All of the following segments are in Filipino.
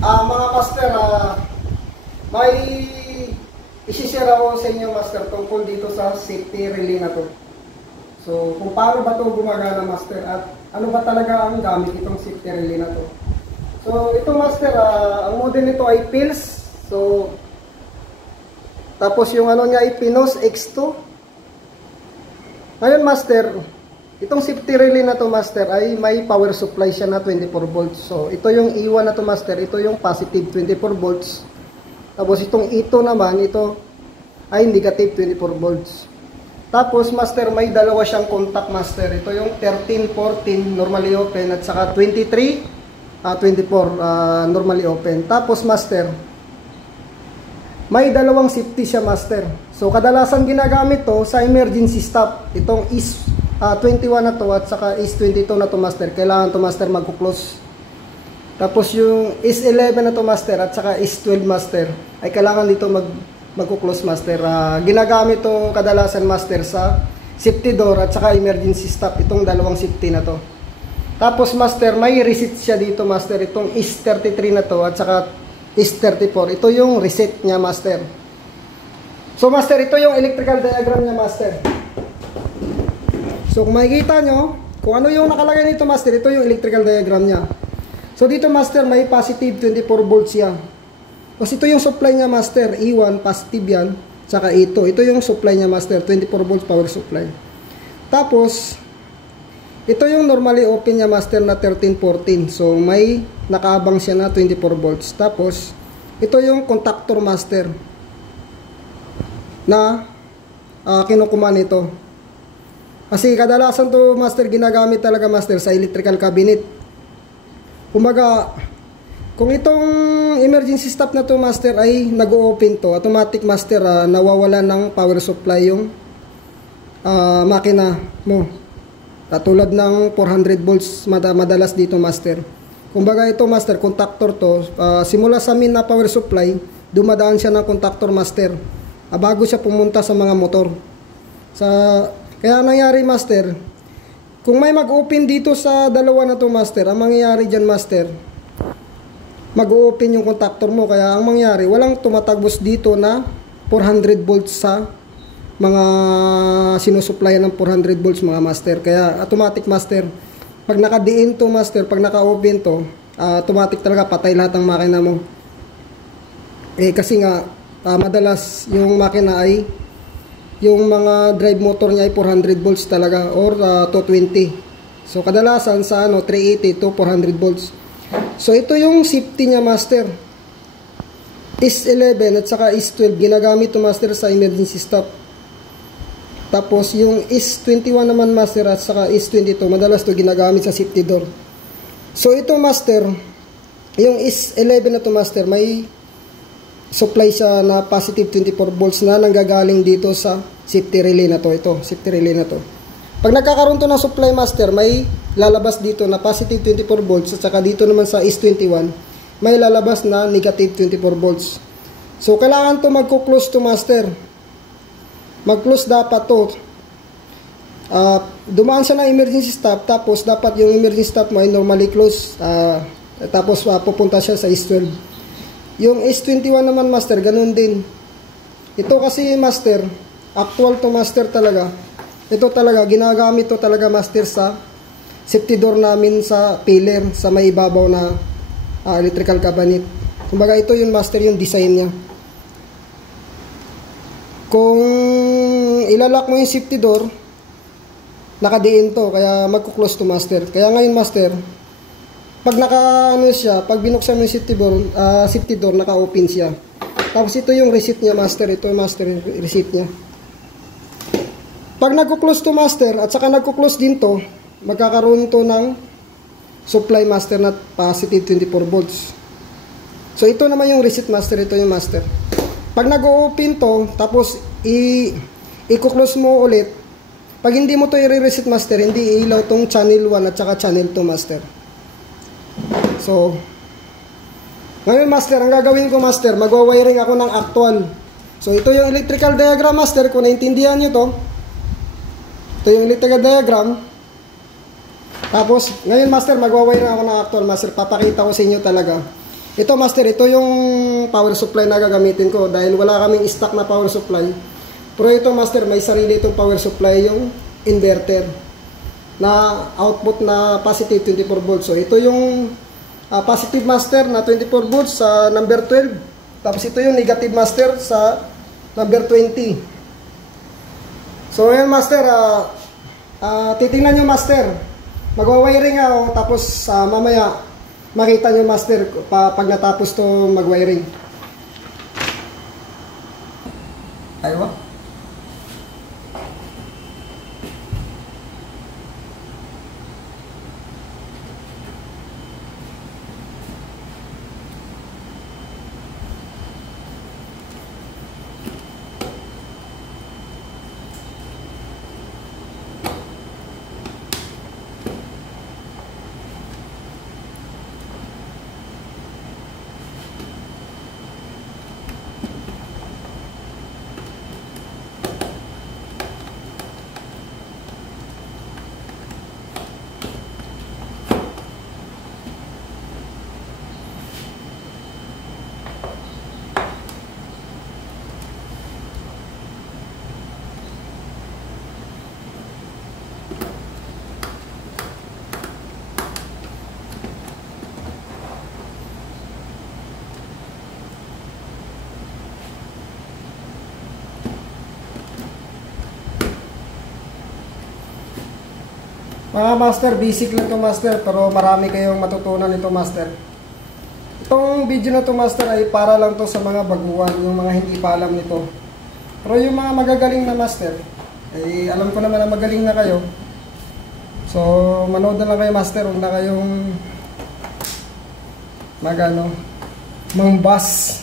Mga master, may isi-share ako sa inyo master tungkol dito sa safety relay na to. So, kung paano ba ito gumagana master at ano ba talaga ang gamit itong safety relay na to. So, ito master, ang model nito ay PILS. So, tapos yung ano niya ay Pinos X2. Ngayon master, itong safety relay na to master ay may power supply siya na 24 volts. So ito yung E1 na to master, ito yung positive 24 volts. Tapos itong E2 naman, ito ay negative 24 volts. Tapos master, may dalawa siyang contact master. Ito yung 13, 14 normally open at saka 23, 24 normally open. Tapos master, may dalawang safety siya master. So kadalasan ginagamit to sa emergency stop. Itong is 21 na to at saka is 22 na to master. Kailangan to master magkuklose. Tapos yung is 11 na to master at saka is 12 master ay kailangan dito magkuklose master. Ginagamit to kadalasan master sa safety door at saka emergency stop. Itong dalawang safety na to. Tapos master, may reset siya dito master. Itong is 33 na to at saka is 34. Ito yung reset niya master. So master, ito yung electrical diagram niya master. So kung makikita nyo, kung ano yung nakalagay nito master, ito yung electrical diagram niya. So dito master, may positive 24 volts yan. Tapos ito yung supply niya master, E1, positive yan, saka E2. Ito yung supply niya master, 24 volts power supply. Tapos, ito yung normally open niya master na 1314. So may nakaabang siya na 24 volts. Tapos, ito yung contactor master na kinukuman nito. Kasi kadalasan to master ginagamit talaga master sa electrical cabinet. Kumbaga, kung itong emergency stop na to master ay nag-o-open to, automatic master nawawala ng power supply yung makina mo. Katulad ng 400 volts madalas dito master. Kumbaga ito master, contactor to, simula sa main na power supply, dumadaan siya ng contactor master. Bago siya pumunta sa mga motor. Kaya nangyari master, kung may mag-open dito sa dalawa na to master, ang mangyayari dyan master, mag-open yung contactor mo. Kaya ang mangyayari, walang tumatagbos dito na 400 volts sa mga sinusupplyan ng 400 volts mga master. Kaya automatic master, pag naka-diin to master, pag naka-open to, automatic talaga patay lahat ng makina mo. Kasi nga, madalas yung makina ay yung mga drive motor niya ay 400 volts talaga or 220. So kadalasan sa 380 to 400 volts. So ito yung safety niya master. Is 11 at saka is 12 ginagamit to master sa emergency stop. Tapos yung is 21 naman master at saka is 22 madalas to ginagamit sa safety door. So ito master, yung is 11 na to master, may supply siya na positive 24 volts na nanggagaling dito sa safety relay na to. Ito, safety relay na to. Pag nagkakaroon to ng supply master, may lalabas dito na positive 24 volts at saka dito naman sa is 21, may lalabas na negative 24 volts. So, kailangan to magko-close to master. Mag-close dapat to. Dumaan siya ng emergency stop, tapos dapat yung emergency stop mo ay normally close. Tapos pupunta siya sa is 12. Yung S21 naman master, ganun din. Ito kasi master, actual to master talaga. Ito talaga, ginagamit to talaga master sa safety door namin sa pillar, sa may ibabaw na electrical cabinet. Kumbaga ito yung master, yung design niya. Kung ilalak mo yung safety door, nakadiin to, kaya magkuklose to master. Kaya ngayon master, pag pag binuksan mo yung safety door, naka-open siya. Tapos ito yung receipt niya master, ito yung master receipt niya. Pag nagko-close to master at saka nagko-close din to, magkakaroon to ng supply master na positive 24 volts. So ito naman yung receipt master, ito yung master. Pag nag-open to, tapos i-close mo ulit, pag hindi mo to i-reset master, hindi ilaw tong channel 1 at saka channel 2 master. So, ngayon master, ang gagawin ko master, magwa-wiring ako ng actual. So, ito yung electrical diagram master, kung naintindihan nyo to. Ito yung electrical diagram. Tapos, ngayon master, magwa-wiring ako ng actual master, papakita ko sa inyo talaga. Ito master, ito yung power supply na gagamitin ko dahil wala kaming stock na power supply. Pero ito master, may sarili itong power supply, yung inverter na output na positive 24 volts. So ito yung positive master na 24 volts sa number 12. Tapos ito yung negative master sa number 20. So ayan master, titingnan nyo master. Magwa-wiring ako tapos mamaya makita nyo master pag natapos to mag-wiring. Aywa. Mga master, basic lang to master, pero marami kayong matutunan nito master. Itong video na to master ay para lang to sa mga baguhan, yung mga hindi pa alam nito. Pero yung mga magagaling na master, ay alam ko naman na magaling na kayo. So manood na lang kayo master, huwag na kayong mangbas.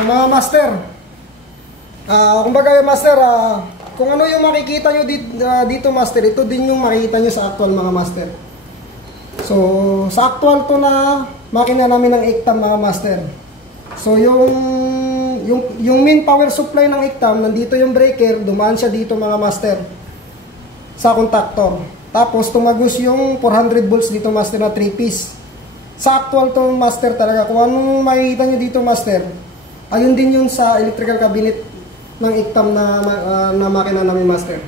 Mga master, kumbaga master, kung ano yung makikita nyo dito master, ito din yung makikita nyo sa actual mga master. So sa actual to na makina namin ng 8 ton mga master. So yung yung main power supply ng ICTAM, nandito yung breaker, dumaan siya dito mga master sa contactor. Tapos tumagos yung 400 volts dito master na 3-piece. Sa actual to master talaga, kung anong makikita nyo dito master, ayun din yun sa electrical cabinet ng ICTAM na makina namin master.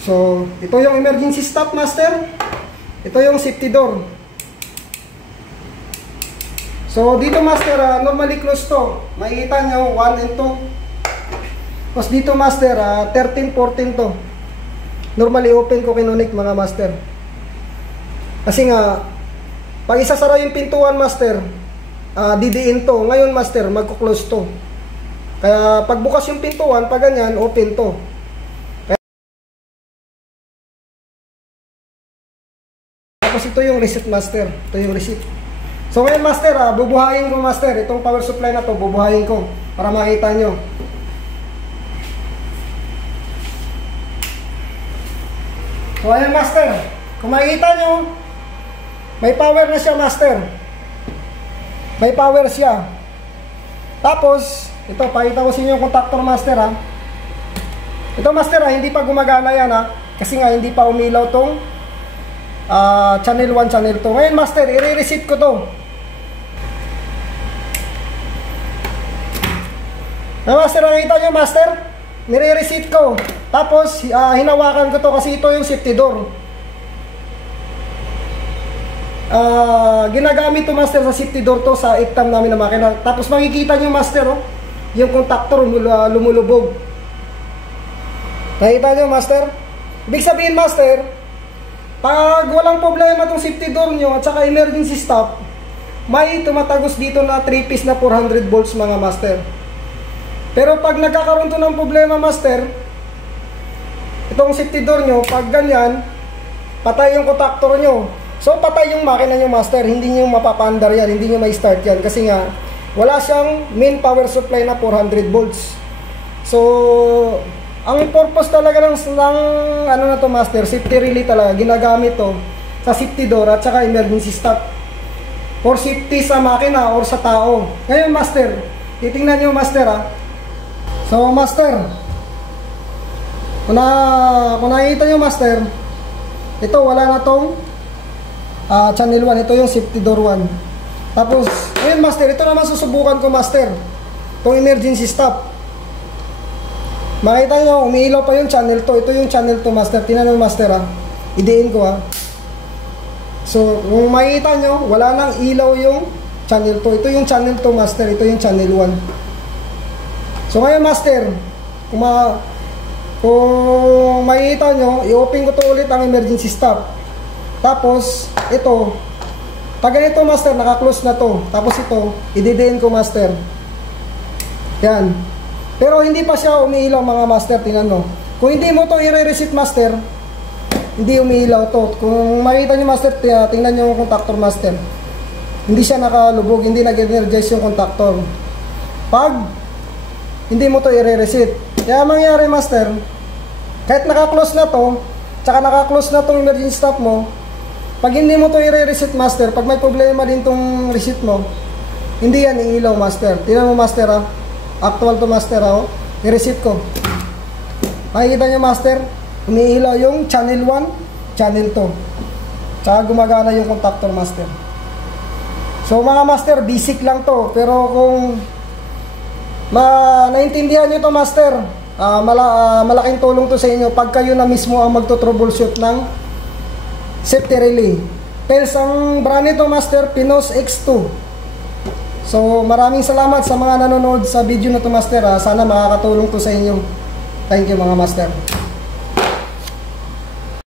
So, ito yung emergency stop master. Ito yung safety door. So, dito master, normally close to. Makikita nyo, 1 and 2. Tapos dito master, 13, 14 to. Normally open ko kinunik mga master. Kasi nga, pag isasara yung pintuan master, didiin to. Ngayon master, magko-close to. Kaya pag bukas yung pintuan, pag ganyan, open to. Tapos ito yung reset master. Ito yung reset. So ngayon master, bubuhayin ko master. Itong power supply na to, bubuhayin ko para makita nyo. So ayan master, kung makikita nyo, may power na siya master. May power siya. Tapos, ito, pakita ko sa inyo yung contactor master ha. Ito master hindi pa gumagana yan ha. Kasi nga hindi pa umilaw tong channel 1, channel 2. Ngayon master, i-reset ko to. Master, nakita nyo master? Nire-reset ko. Tapos, hinawakan ko to kasi ito yung safety door. Ginagamit to master sa safety door to sa ICTAM namin na makina. Tapos makikita nyo master yung contactor lumulubog. Nakita nyo master? Ibig sabihin master, pag walang problema tong safety door nyo at saka emergency stop, may tumatagos dito na 3-piece na 400 volts mga master. Pero pag nagkakaroon to ng problema master, itong safety door nyo, pag ganyan, patay yung contactor nyo. So patay yung makina nyo master, hindi nyo mapapandar yan, hindi nyo may-start yan. Kasi nga, wala siyang main power supply na 400 volts. So, ang purpose talaga ng ano na to master, safety relay talaga, ginagamit to sa safety door at saka emergency stop. For safety sa makina or sa tao. Ngayon master, titingnan nyo master ha. So master, kung nakikita nyo master, ito wala na tong channel 1, ito yung safety door 1. Tapos, ngayon master, ito naman susubukan ko master, itong emergency stop. Makita nyo, umiilaw pa yung channel 2, ito yung channel 2 master, tinanong master ha, idiin ko ha. So, kung makikita nyo, wala nang ilaw yung channel 2, ito yung channel 2 master, ito yung channel 1. So ngayon master, kung makikita nyo, i-open ko to ulit ang emergency stop. Tapos, ito, pag ganito master, naka-close na to. Tapos ito, i-didiin ko master. Yan. Pero hindi pa siya umiilaw mga master, tingnan mo. Kung hindi mo to i-reset master, hindi umiilaw to. Kung makikita nyo master, tingnan nyo yung contactor master. Hindi siya nakalubog, hindi nag-energize yung contactor. Pag hindi mo to i-reset. Kaya mangyari master, kahit naka-close na to, tsaka naka-close na tong emergency stop mo, pag hindi mo to i-reset master, pag may problema din tong reset mo, hindi yan iilaw master. Tingnan mo master ha, actual to master ha, i-reset ko. Makikita nyo master, umiilaw yung channel 1, channel 2. Tsaka gumagana yung contactor master. So mga master, basic lang to, pero kung naintindihan nyo to master, malaking tulong to sa inyo pag kayo na mismo ang magto-troubleshoot ng safety relay. Pels ang brand nito master, Pinos X2. So maraming salamat sa mga nanonood sa video na to master. Sana makakatulong to sa inyo. Thank you mga master.